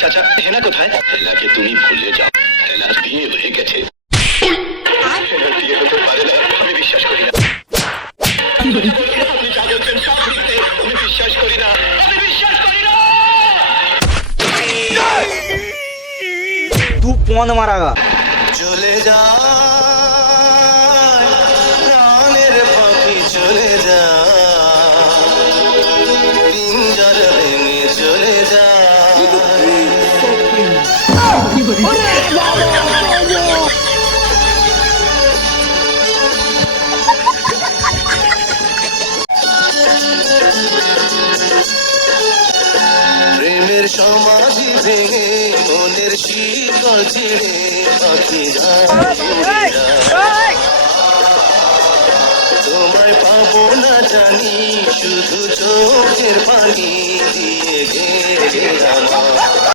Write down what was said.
চাচা হেনা কোথায়? হেনাকে তুমি ভুলে যাও, হেনার বিয়ে হয়ে গেছে। হেনার বিয়ে হতে পারে না, আমি বিশ্বাস করি না। আপনি যা বলছেন সব মিথ্যে, আমি বিশ্বাস করি না, আমি বিশ্বাস করি না। तू कौन मारागा? চলে যা প্রাণের পাখি, চলে যা পিঞ্জর ভেঙে চলে যা। প্রেমের সমাধি ভেঙে মনের শিকল ছিঁড়ে পাখি যায়। তোমায় পাবো না জানি, শুধু চোখের পানি দিয়ে গেলে আমার।